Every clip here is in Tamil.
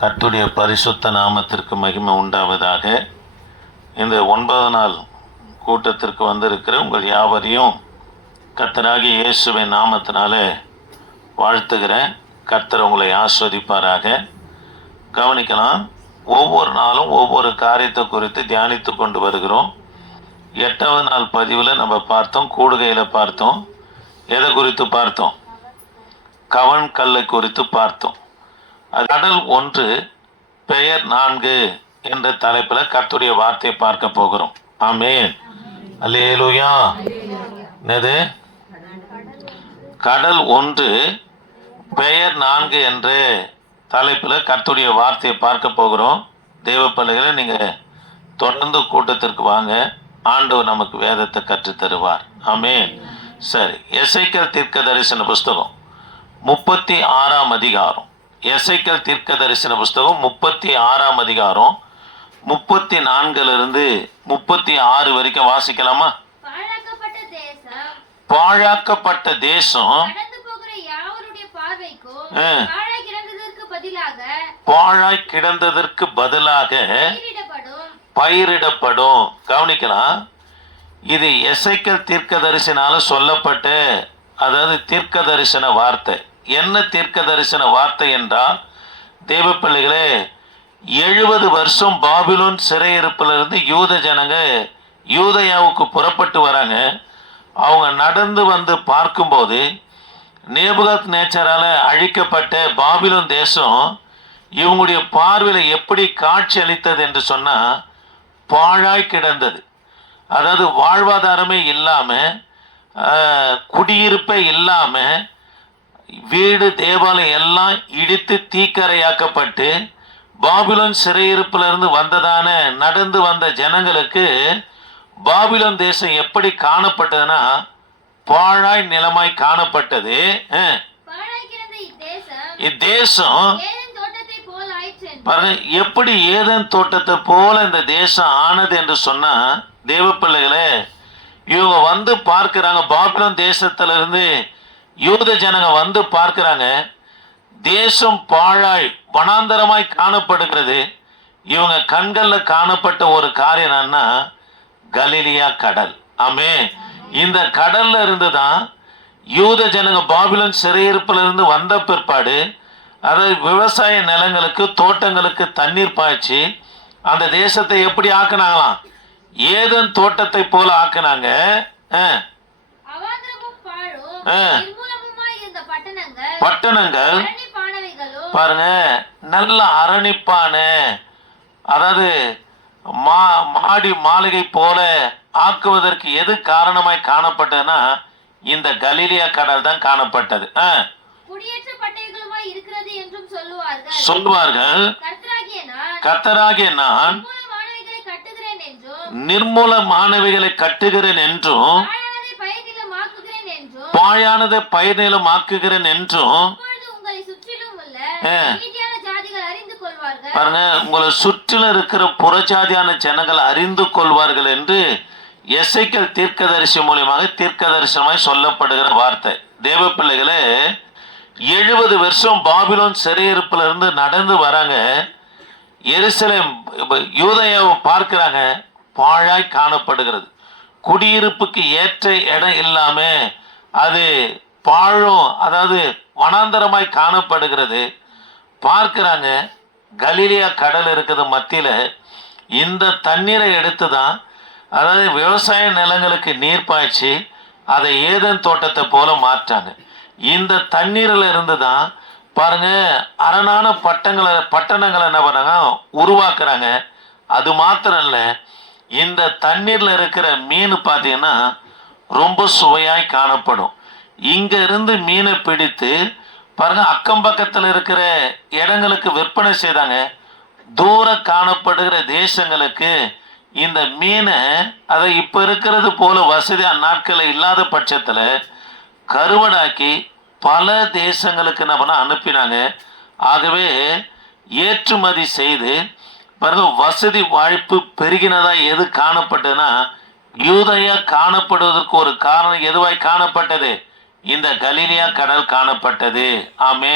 கர்த்தருடைய பரிசுத்த நாமத்திற்கு மகிமை உண்டாவதாக. இந்த 9 நாள் கூட்டத்திற்கு வந்திருக்கிற உங்கள் யாவரையும் கர்த்தராகிய இயேசுவின் நாமத்தினால வாழ்த்துகிறேன். கர்த்தர் உங்களை ஆஸ்வதிப்பாராக. கவனிக்கலாம், ஒவ்வொரு நாளும் ஒவ்வொரு காரியத்தை குறித்து தியானித்து கொண்டு வருகிறோம். 8வது நாள் பதிவில் நம்ம பார்த்தோம், கூடுகையில் பார்த்தோம். எதை குறித்து பார்த்தோம்? கவன் கல்லை குறித்து பார்த்தோம். கடல் 1 பெயர் 4 என்ற தலைப்பில் கர்த்தருடைய வார்த்தையை பார்க்க போகிறோம். ஆமென், அல்லேலூயா. என்னது? கடல் 1 பெயர் 4 என்ற தலைப்பில் கர்த்தருடைய வார்த்தையை பார்க்க போகிறோம். தேவ பிள்ளைகளை நீங்கள் தொடர்ந்து கூட்டத்திற்கு வாங்க. ஆண்டவர் நமக்கு வேதத்தை கற்றுத் தருவார். ஆமென். சரி, எசேக்கியேல் தீர்க்க தரிசன புஸ்தகம் 36ஆம் அதிகாரம். எசேக்கியேல் தீர்க்க தரிசன புஸ்தகம் 36ஆம் அதிகாரம் 34 36 வரைக்கும் வாசிக்கலாமா? பாழாக்கப்பட்ட தேசம் பாழாய் கிடந்ததற்கு பதிலாக பயிரிடப்படும். கவனிக்கலாம், இது எசேக்கியேல் தீர்க்க தரிசனால சொல்லப்பட்ட, அதாவது தீர்க்க தரிசன வார்த்தை. என்ன தீர்க்க தரிசன வார்த்தை என்றால், தேவ பிள்ளைகளே, 70 வருஷம் பாபிலோன் சிறையிருப்பிலிருந்து யூத ஜனங்க யூதயாவுக்கு புறப்பட்டு வராங்க. அவங்க நடந்து வந்து பார்க்கும்போது நேபுகாத் நேச்சரால அழிக்கப்பட்ட பாபிலோன் தேசம் இவங்களுடைய பார்வையில் எப்படி காட்சி அளித்தது என்று சொன்னால், பாழாய் கிடந்தது. அதாவது வாழ்வாதாரமே இல்லாமல், குடியிருப்பே இல்லாமல், வீடு தேவாலயம் எல்லாம் இடித்து தீக்கரையாக்கப்பட்டு பாபிலோன் சிறையிருப்பிலிருந்து வந்ததான நடந்து வந்த ஜனங்களுக்கு பாபிலோன் தேசம் எப்படி காணப்பட்டதுன்னா, பாழாய் நிலமாய் காணப்பட்டது. இத்தேசம் பாருங்க, எப்படி ஏதேன் தோட்டத்தை போல இந்த தேசம் ஆனது என்று சொன்னா, தேவ பிள்ளைகளே, இவங்க வந்து பார்க்கிறாங்க. பாபிலோன் தேசத்திலிருந்து யூத ஜனங்க வந்து பார்க்கிறாங்க. தேசம் பாழாய் வனாந்தரமாய் காணப்படுகிறது. இவங்க கண்களில் காணப்பட்ட ஒரு காரியம் என்னன்னா, கலிலியா கடல். ஆமே, இந்த கடல்ல இருந்து தான் யூத ஜனங்க பாபிலோன் சிறையிருப்பில் இருந்து வந்த பிற்பாடு, அதாவது விவசாய நிலங்களுக்கு தோட்டங்களுக்கு தண்ணீர் பாய்ச்சி அந்த தேசத்தை எப்படி ஆக்குனாங்களாம்? ஏதேன் தோட்டத்தை போல ஆக்குனாங்க. பட்டணங்கள் பாருங்க, நல்ல அரணிப்பான, அதாவது மாடி மாளிகை போல ஆக்குவதற்கு எது காரணமாய் காணப்பட்டதுன்னா, இந்த கலிலியா கடல் தான் காணப்பட்டது. சொல்வார்கள், கர்த்தராகிய நான் நிர்மூல மாணவிகளை கட்டுகிறேன் என்றும் பாழானதை பயிர்நிலம் ஆக்குகிறேன் என்றும் பாருங்க, உங்களை சுற்றிலும் இருக்கிற புறஜாதியான ஜனங்கள் அறிந்து கொள்வார்கள் என்று எசேக்கியேல் தீர்க்கதரிசி மூலியமாக தீர்க்க தரிசனமாய் சொல்லப்படுகிற வார்த்தை. தேவ பிள்ளைகளே, 70 வருஷம் பாபிலோன் சிறையிருப்பில் இருந்து நடந்து வராங்க. எருசலேம் யூதயாவை பார்க்கிறாங்க, பாழாய் காணப்படுகிறது. குடியிருப்புக்கு ஏற்ற இடம் இல்லாம அது பாழும், அதாவது வனாந்தரமாய் காணப்படுகிறது. பார்க்கிறாங்க, கலிலியா கடல் இருக்குது மத்தியில். இந்த தண்ணீரை எடுத்து தான், அதாவது விவசாய நிலங்களுக்கு நீர் பாய்ச்சி அதை ஏதேன் தோட்டத்தை போல மாற்றாங்க. இந்த தண்ணீரில் இருந்து தான் பாருங்க அரணான பட்டணங்களை என்ன பண்ணாங்க, உருவாக்குறாங்க. அது மாத்திரம் இல்லை, இந்த தண்ணீரில் இருக்கிற மீன் பார்த்தீங்கன்னா ரொம்ப சுவையாய் காணப்படும். இங்க இருந்து மீனை பிடித்து பாருங்க அக்கம் பக்கத்தில் இருக்கிற இடங்களுக்கு விற்பனை செய்தாங்க. தூர காணப்படுகிற தேசங்களுக்கு இந்த மீனை, அதை இப்போ இருக்கிறது போல வசதியான நாட்களில் இல்லாத பட்சத்தில் கருவடாக்கி பல தேசங்களுக்கு என்ன பண்ண அனுப்பினாங்க. ஆகவே ஏற்றுமதி செய்து பாருங்க வசதி வாய்ப்பு பெருகினதா எது காணப்பட்டதுன்னா, யூதயா காணப்படுவதற்கு ஒரு காரணம் எதுவாய் காணப்பட்டது? இந்த கலிலியா கடல் காணப்பட்டது. ஆமே.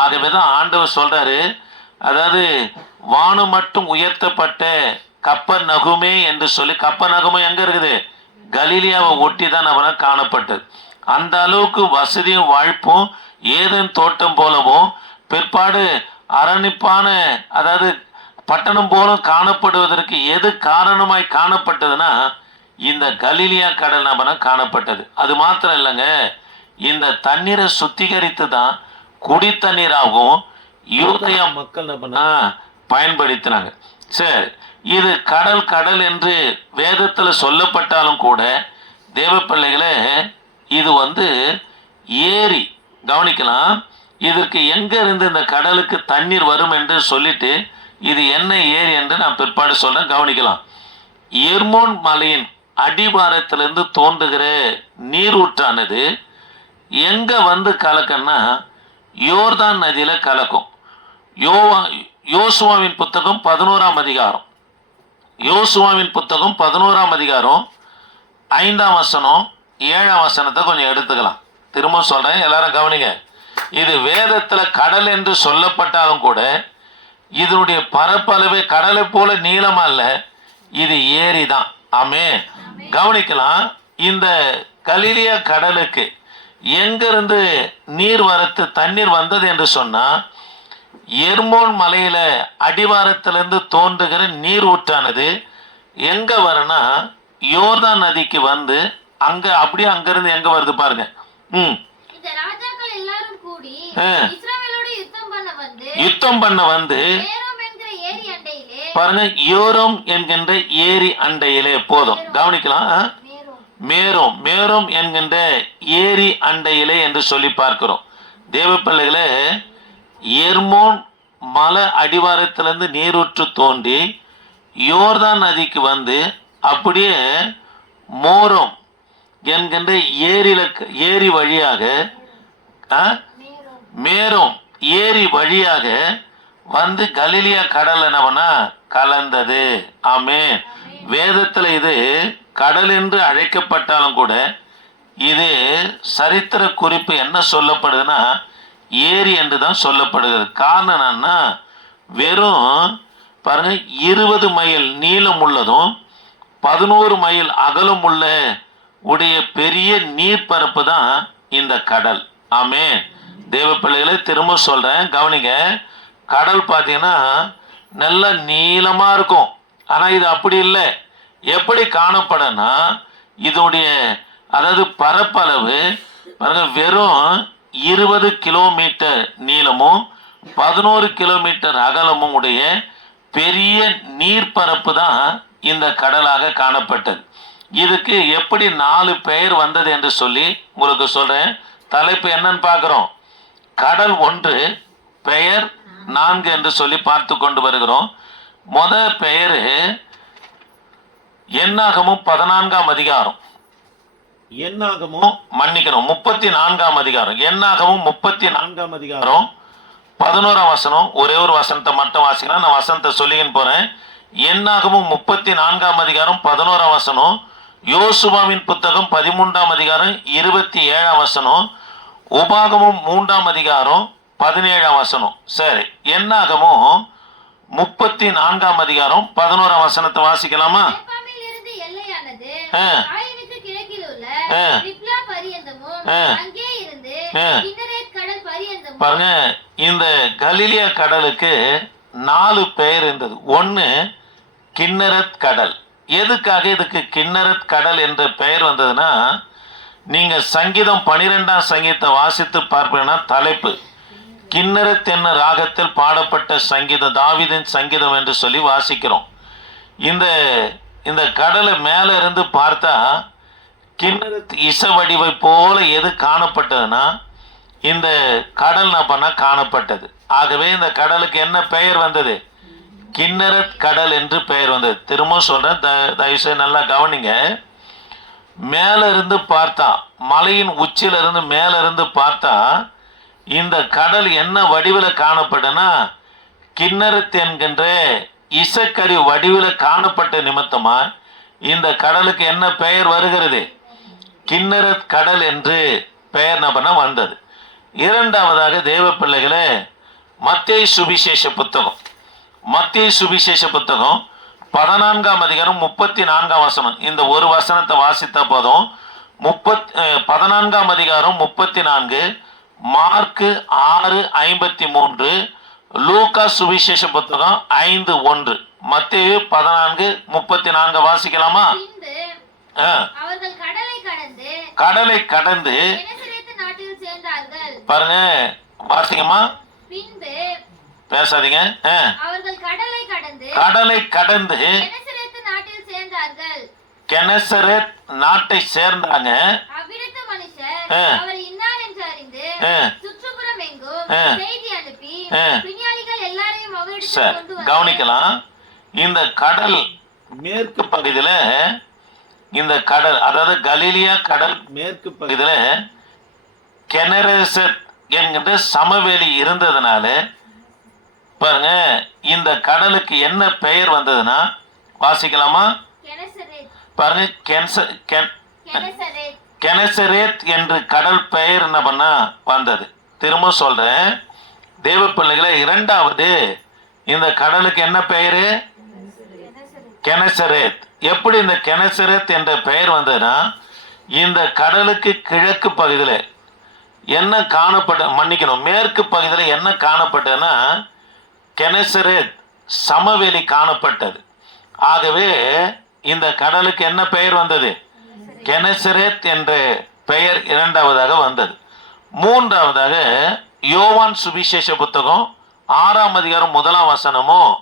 ஆகவேதான் ஆண்டவர் சொல்றாரு, அதாவது வானம் மட்டும் உயர்த்தப்பட்ட கப்பர் நகுமே என்று சொல்லி, கப்பர் நகுமே எங்க இருக்குது? கலிலியாவை ஒட்டி தான் நம்ம காணப்பட்டது. அந்த அளவுக்கு வசதியும் வாழ்ப்பும் ஏதேன் தோட்டம் போலவும் பிற்பாடு அரணிப்பான, அதாவது பட்டணம் போலும் காணப்படுவதற்கு எது காரணமாய் காணப்பட்டதுன்னா இந்த கலிலியா கடல் நம்ம காணப்பட்டது. அது மாத்திரம் இல்லைங்க, இந்த தண்ணீரை சுத்திகரித்து தான் குடி தண்ணீராகவும் யூதயா மக்கள் பயன்படுத்தினாங்க. சரி, இது கடல் கடல் என்று வேதத்தில் சொல்லப்பட்டாலும் கூட தேவ பிள்ளைகளே, இது ஏரி. கவனிக்கலாம், இதற்கு எங்க இருந்து இந்த கடலுக்கு தண்ணீர் வரும் என்று சொல்லிட்டு இது என்ன ஏரி என்று நான் பிற்பாடு சொல்றேன். கவனிக்கலாம். எர்மோன் மலையின் அடிவாரத்திலிருந்து தோன்றுகிற நீரூற்றானது எங்க கலக்கன்னா யோர்தான் நதியில கலக்கும். யோசுவாவின் புத்தகம் 11ஆம் அதிகாரம், யோசுவாவின் புத்தகம் 11ஆம் அதிகாரம் 5ஆம் வசனம் 7ஆம் வசனத்தை கொஞ்சம் எடுத்துக்கலாம். திரும்ப சொல்றேன், எல்லாரும் கவனிங்க. இது வேதத்துல கடல் என்று சொல்லப்பட்டாலும் கூட இதனுடைய பரப்பளவே கடலை போல நீளமா இல்ல, இது ஏரி தான். ஆமே. கவனிக்கலாம், இந்த கலிலியா கடலுக்கு எங்கிருந்து நீர் வரத்து தண்ணீர் வந்தது என்று சொன்னா எர்மோன் மலையில அடிவாரத்திலிருந்து தோன்றுகிற நீர் ஊற்றானது எங்க வரும்னா யோர்தான் நதிக்கு அங்க அப்படியே அங்கிருந்து எங்க வருது பாருங்க. யுத்தம் பண்ண பாருங்க, யோரோம் என்கின்ற ஏரி அண்டையிலே. போதும், கவனிக்கலாம். மேரோம் மேரோம் என்கின்ற ஏரி அண்டையிலே என்று சொல்லி பார்க்கிறோம். தேவ பிள்ளைகளே, எர்மோன் மலை அடிவாரத்திலிருந்து நீரூற்று தோன்றி யோர்தான் நதிக்கு அப்படியே மோரோம் என்கின்ற ஏரி வழியாக மேரோம் ஏரி வழியாக கலிலியா கடல் என்னவனா கலந்தது. ஆமே. வேதத்துல இது கடல் என்று அழைக்கப்பட்டாலும் கூட இது சரித்திர குறிப்பு என்ன சொல்லப்படுதுன்னா ஏரி என்று தான் சொல்லப்படுகிறது. காரணம் என்னன்னா, வெறும் பாருங்க 20 மைல் நீளம் உள்ளதும் 11 மைல் அகலம் உள்ள உடைய பெரிய நீர்ப்பரப்பு தான் இந்த கடல். ஆமே. தேவ பிள்ளைகளை திரும்ப சொல்றேன், கவனிங்க. கடல் பார்த்தீங்கன்னா நல்ல நீளமா இருக்கும். ஆனா இது அப்படி இல்லை. எப்படி காணப்படும்னா இதோடைய அதாவது பரப்பளவு பாருங்க வெறும் 20 கிலோமீட்டர் நீளமும் 11 கிலோமீட்டர் அகலமும் உடைய பெரிய நீர்ப்பரப்பு தான் இந்த கடலாக காணப்பட்டது. இதுக்கு எப்படி 4 பெயர் வந்தது என்று சொல்லி உங்களுக்கு சொல்றேன். தலைப்பு என்னன்னு பார்க்கிறோம். கடல் 1, பெயர் 4 என்று சொல்லி பார்த்து கொண்டு வருகிறோம். முதல் பெயர் என்னாகமும் 14ஆம் அதிகாரம், என்னாகமும் மன்னிக்கணும் 34ஆம் அதிகாரம், என்னாகமும் 34ஆம் அதிகாரம் 11ஆம் வசனம். ஒரே ஒரு வசனத்தை மட்டும் வாசிக்கலாம், நான் வசனத்தை சொல்லிக்கின்னு போறேன். என்னாகமும் 34ஆம் அதிகாரம் 11ஆம் வசனம், யோசுவாவின் புத்தகம் 13ஆம் அதிகாரம் 27ஆம் வசனம், உபாகமும் 3ஆம் அதிகாரம் 17ஆம் வசனம். சரி, என்னாகமும் 34ஆம் அதிகாரம் 11ஆம் வசனத்தை வாசிக்கலாமா? பாருங்க, இந்த கலிலியா கடலுக்கு 4 பெயர் இருந்தது. 1 கிண்ணரத் கடல். எதுக்காக இதுக்கு கிண்ணரத் கடல் என்ற பெயர் வந்ததுன்னா, நீங்க சங்கீதம் 12ஆம் சங்கீதத்தை வாசித்து பார்ப்பீங்கன்னா தலைப்பு கிண்ணரத் என்ன ராகத்தில் பாடப்பட்ட சங்கீதம், தாவீதின் சங்கீதம் என்று சொல்லி வாசிக்கிறோம். இந்த கடலை மேல இருந்து பார்த்தா கிண்ணரத் இசை வடிவை போல எது காணப்பட்டதுன்னா இந்த கடல் காணப்பட்டது. ஆகவே இந்த கடலுக்கு என்ன பெயர் வந்தது? கிண்ணரத் கடல் என்று பெயர் வந்தது. திரும்ப சொல்றேன், தயவுசெய்து நல்லா கவனிங்க. மேல இருந்து பார்த்தா, மலையின் உச்சியில இருந்து மேல இருந்து பார்த்தா இந்த கடல் என்ன வடிவில் காணப்பட்டனா கிண்ணரத் என்கின்ற இசைக்கரு வடிவில் காணப்பட்ட நிமித்தமா இந்த கடலுக்கு என்ன பெயர் வருகிறது? கிண்ணரத் கடல் என்று பெயர் வந்தது. இரண்டாவதாக தேவ பிள்ளைகளே, மத்தேயு சுவிசேஷ புத்தகம், மத்தேயு சுவிசேஷ புத்தகம் 14ஆம் அதிகாரம் 34ஆம் வசனம். இந்த ஒரு வசனத்தை வாசித்தா போதும். 14ஆம் அதிகாரம் 34, மார்க்கு 6:53, லூக்கா சுவிசேஷ புத்தகம் 5:1. மத்தேயு 14:34 வாசிக்கலாமா? கடலை கடந்து பாருங்க, வாசிக்கமா, பேசாதீங்க. கடலை கடந்து கெனசரேத் நாட்டை சேர்ந்தாங்க. கவனிக்கலாம். இந்த கடல் மேற்கு பகுதியில, இந்த கடல் அதாவது கலிலியா கடல் மேற்கு பகுதியில கெனரேசத் என்கின்ற சமவெளி இருந்ததுனால பாருங்க, இந்த கடலுக்கு என்ன பெயர் வந்ததுன்னா, வாசிக்கலாமா? பாருங்க, கெனசரேத் என்று கடல் பெயர் என்ன பண்ணா வந்தது. திரும்ப சொல்றேன் தேவ பிள்ளைகளை, இரண்டாவது இந்த கடலுக்கு என்ன பெயரு? கெனசரேத். எப்படி இந்த கெனசரேத் என்ற பெயர் வந்ததுன்னா, இந்த கடலுக்கு கிழக்கு பகுதியில் என்ன காணப்பட்ட, மன்னிக்கணும், மேற்கு பகுதியில் என்ன காணப்பட்டதுன்னா கெனசரேத் சமவெளி காணப்பட்டது. ஆகவே இந்த கடலுக்கு என்ன பெயர் வந்தது? கெனசரேத் என்ற பெயர் இரண்டாவதாக வந்தது. மூன்றாவதாக யோவான் சுவிசேஷ புத்தகம் 6ஆம் அதிகாரம் 1ஆம் வசனமும்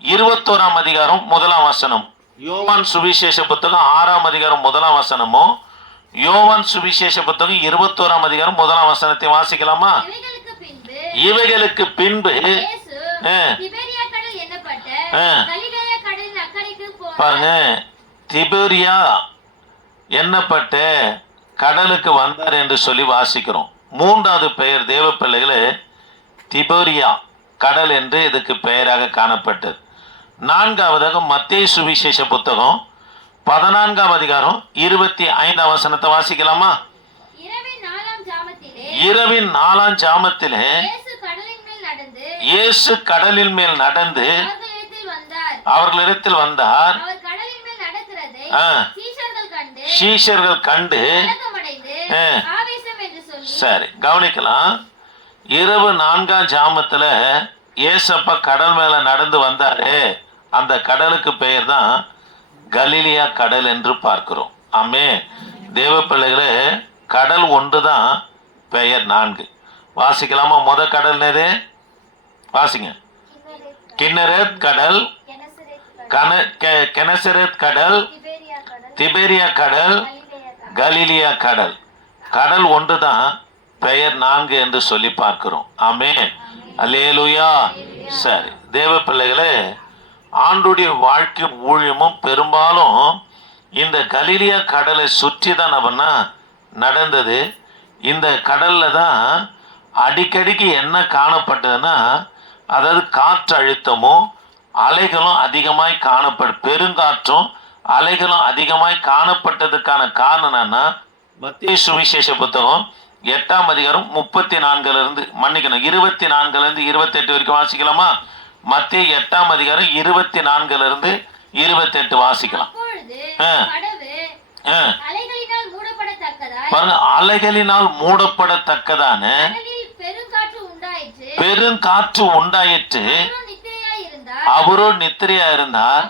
21ஆம் அதிகாரம் 1ஆம் வசனம். யோவான் சுவிசேஷ புத்தகம் 6ஆம் அதிகாரம் 1ஆம் வசனமும் யோவான் சுவிசேஷ புத்தகம் 21ஆம் அதிகாரம் 1ஆம் வசனத்தை வாசிக்கலாமா? இவைகளுக்கு பின்பு பாருங்க, திபேரியா எண்ணப்பட்ட கடலுக்கு வந்தார் என்று சொல்லி வாசிக்கிறோம். மூன்றாவது பெயர் தேவ பிள்ளைகளே திபேரியா கடல் என்று இதுக்கு பெயராக காணப்பட்டது. நான்காவதாக மத்தேயு சுவிசேஷ புத்தகம் 14ஆம் அதிகாரம் 25ஆம் வசனத்தை வாசிக்கலாமா? இரவின் 4ஆம் ஜாமத்திலே இயேசு கடலின் மேல் நடந்து அவர்களிடத்தில் வந்தார். சீஷர்கள் கண்டு, சரி கவனிக்கலாம். இரவு 4ஆம் ஜாமத்துல ஏசப்பா கடல் மேல நடந்து வந்தாரு. அந்த கடலுக்கு பெயர் தான் கலிலியா கடல் என்று பார்க்கிறோம். ஆமே தேவ பிள்ளைகளே, கடல் ஒன்றுதான், பெயர் 4. வாசிக்கலாமா? முத கடல் எது? வாசிங்க. கின்னரேத் கடல், கெனசரேத் கடல், திபேரியா கடல், கலிலியா கடல். கடல் ஒன்றுதான், பெயர் 4 என்று சொல்லி பார்க்கிறோம். ஆமென், அல்லேலூயா. சரி தேவ பிள்ளைகளே, ஆண்டுடைய வாழ்க்கை ஊழியமும் பெரும்பாலும் இந்த கலிலியா கடலை சுற்றி தான் அப்படின்னா நடந்தது. இந்த கடல்ல தான் அடிக்கடிக்கு என்ன காணப்பட்டதுன்னா, அதாவது காற்று அழுத்தமும் அலைகளும் அதிகமாய் பெருங்காற்றும் அலைகளும் அதிகமாய் காணப்பட்டதுக்கான காரணம் என்னன்னா, மத்தேயு சுவிசேஷ புத்தகம் 8ஆம் அதிகாரம் 34 மன்னிக்கணும் 24 28 வரைக்கும் வாசிக்கலாமா? மத்தேயு 8ஆம் அதிகாரம் 24 28 வாசிக்கலாம். பாருங்க, அலைகளினால் மூடப்படத்தக்கதான பெருங்காற்று உண்டாயிற்று. அவரோ நித்திரையா இருந்தார்.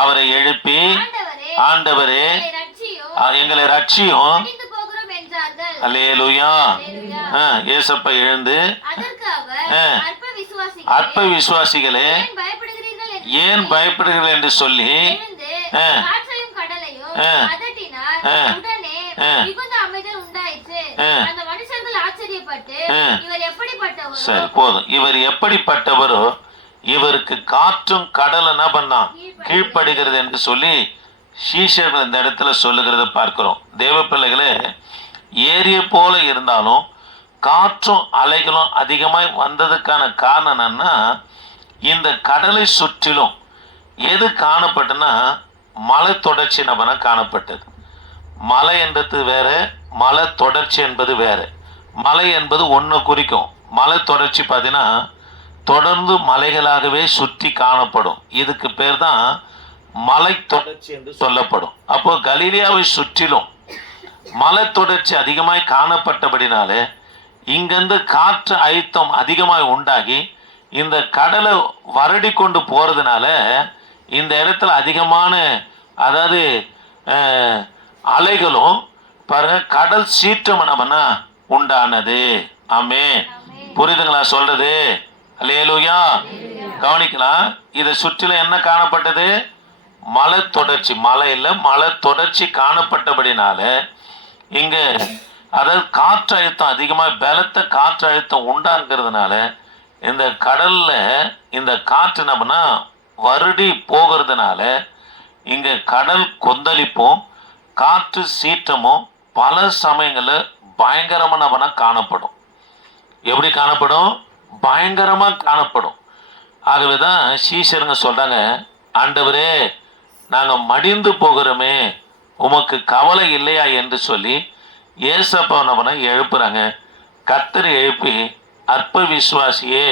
அவரை எழுப்பி, ஆண்டவரே எங்களை ரட்சியும். அல்லேலூயா. ஏசப்பா எழுந்து, அற்ப விசுவாசிகளே ஏன் பயப்படுகிறீர்கள் என்று சொல்லி சரி போதும். இவர் எப்படிப்பட்டவரோ இவருக்கு காற்றும் கடல் என்ன பண்ணான் கீழ்ப்படுகிறது என்று சொல்லி சீஷர்கள் இந்த இடத்துல சொல்லுகிறத பார்க்கிறோம். தேவ பிள்ளைகளே, ஏரிய போல இருந்தாலும் காற்றும் அலைகளும் அதிகமாய் வந்ததுக்கான காரணம் என்னன்னா, இந்த கடலை சுற்றிலும் எது காணப்பட்டுன்னா மலை தொடர்ச்சி நபனா காணப்பட்டது. மலை என்றது வேற, மலை தொடர்ச்சி என்பது வேற. மலை என்பது ஒன்று குறிக்கும். மலை தொடர்ச்சி பார்த்தீங்கன்னா தொடர்ந்து மலைகளாகவே சுற்றி காணப்படும். இதுக்கு பேர் தான் மலை தொடர்ச்சி என்று சொல்லப்படும். அப்போ கலிலியாவை சுற்றிலும் மலை தொடர்ச்சி அதிகமாய் காணப்பட்டபடினாலே இங்கிருந்து காற்று அழுத்தம் அதிகமாய் உண்டாகி இந்த கடலை வருடி கொண்டு போறதுனால இந்த இடத்துல அதிகமான அதாவது அலைகளும் பாருங்க கடல் சீற்றமனம்னா உண்டானது. ஆமே, புரியுதுங்களா சொல்றது? அல்லேலூயா. கவனிக்கலாம். இதை சுற்றிலும் என்ன காணப்பட்டது? மலை தொடர்ச்சி. மலை இல்லை, மலை தொடர்ச்சி காணப்பட்டபடினால இங்க அதாவது காற்று அழுத்தம் அதிகமாக பலத்த காற்று அழுத்தம் உண்டாங்கிறதுனால இந்த கடல்ல இந்த காற்று நம்மனா வருடி போகிறதுனால இங்க கடல் கொந்தளிப்பும் காற்று சீற்றமும் பல சமயங்களில் பயங்கரமான காணப்படும். எப்படி காணப்படும்? பயங்கரமா காணப்படும். ஆகவேதான் சீஷருங்க சொல்றாங்க, ஆண்டவரே நாங்க மடிந்து போகிறோமே, உமக்கு கவலை இல்லையா என்று சொல்லி ஏசப்பாவனை எழுப்புறாங்க. கர்த்தரை எழுப்பி அற்ப விசுவாசியே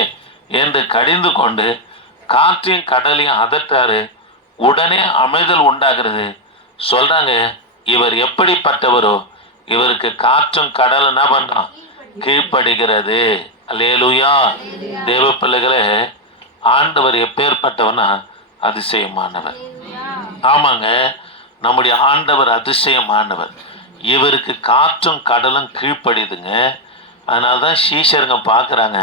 என்று கடிந்து கொண்டு காற்றையும் கடலையும் அதட்டாரு. உடனே அமைதல் உண்டாகிறது. சொல்றாங்க, இவர் எப்படிப்பட்டவரோ இவருக்கு காற்றும் கடல் என்ன பண்றான்? கீழ்ப்படுகிறது. அல்லேலூயா. தேவ பிள்ளைகளே, ஆண்டவர் எப்பேற்பட்டவனா? அதிசயமானவர். ஆமாங்க, நம்முடைய ஆண்டவர் அதிசயமானவர். இவருக்கு காற்றும் கடலும் கீழ்ப்படிதுங்க. அதனால்தான் சீஷருங்க பார்க்குறாங்க,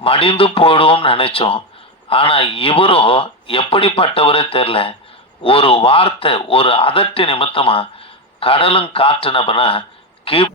மடிந்து போடுவோம்னு நினைச்சோம். ஆனால் இவரோ எப்படிப்பட்டவரே தெரில. ஒரு வார்த்தை, ஒரு அதட்டு நிமித்தமா கடலும் காற்றுனப்பனா கீழ்